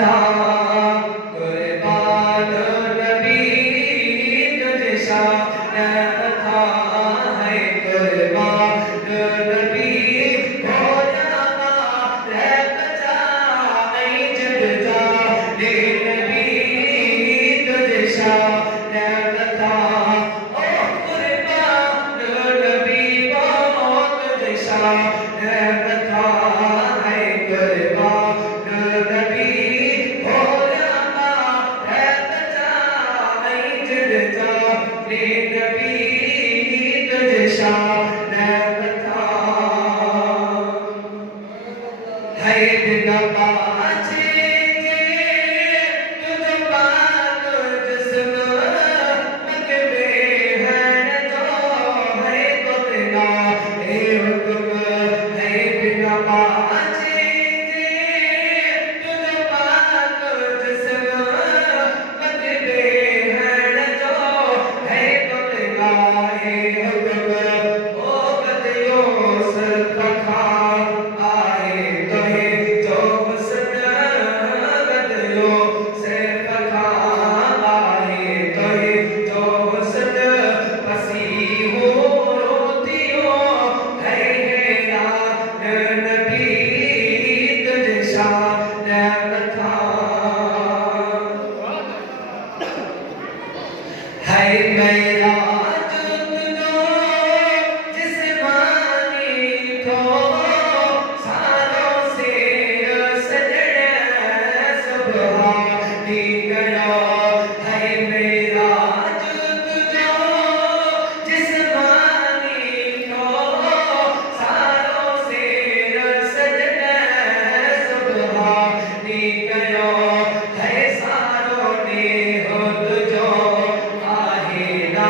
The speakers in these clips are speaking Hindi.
था कुर्बान नबी तुझे शान था है कुर्बान नबी हो जाना रह बचा ऐ जब जा दे नबी तुझे शान था ओ कुर्बान नबी वो तुझे शान था है कुर्बान नबी हो जाना रह बचा ऐ जब जा दे नबी तुझे शान था है दिन बाजे तुझ पाक जिस्म लगते हैं जो है तो तेरा ए हुक्म है दिन बाजे तुझ पाक जिस्म लगते हैं जो है तो तेरा ए हुक्म ओ बदियो सर रखा आए तो है जो मसद बदियो से रखा आए तो है जो मसद पसी हो रोतियो है नबी तुझे शान था है मेरा जुगनू जिस्मानी थो सारों से सजने सुबहानी गया है मेरा जुगनू जिस्मानी थो सारों से सजने सुबहानी गया है सारों ने हो तुझो आहेना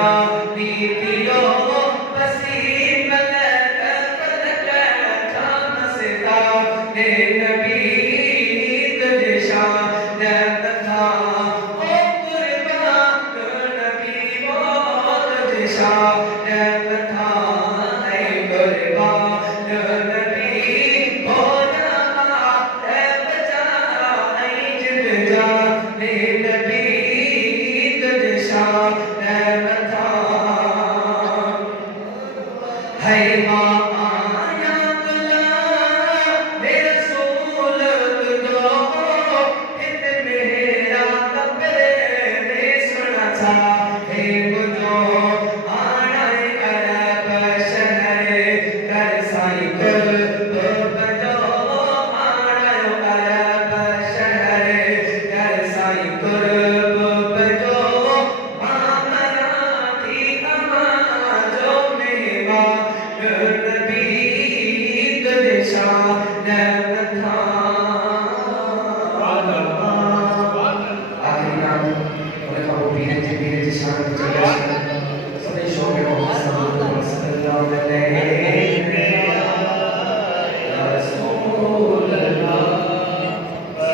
नीतियो पसीब लग थामसता ने नबी तुझे शान था ओ कुर्बान नबी वो तुझे शान था है कुर्बान नबी हो जाना है बचा ऐ जिद जा ने नबी तुझे शान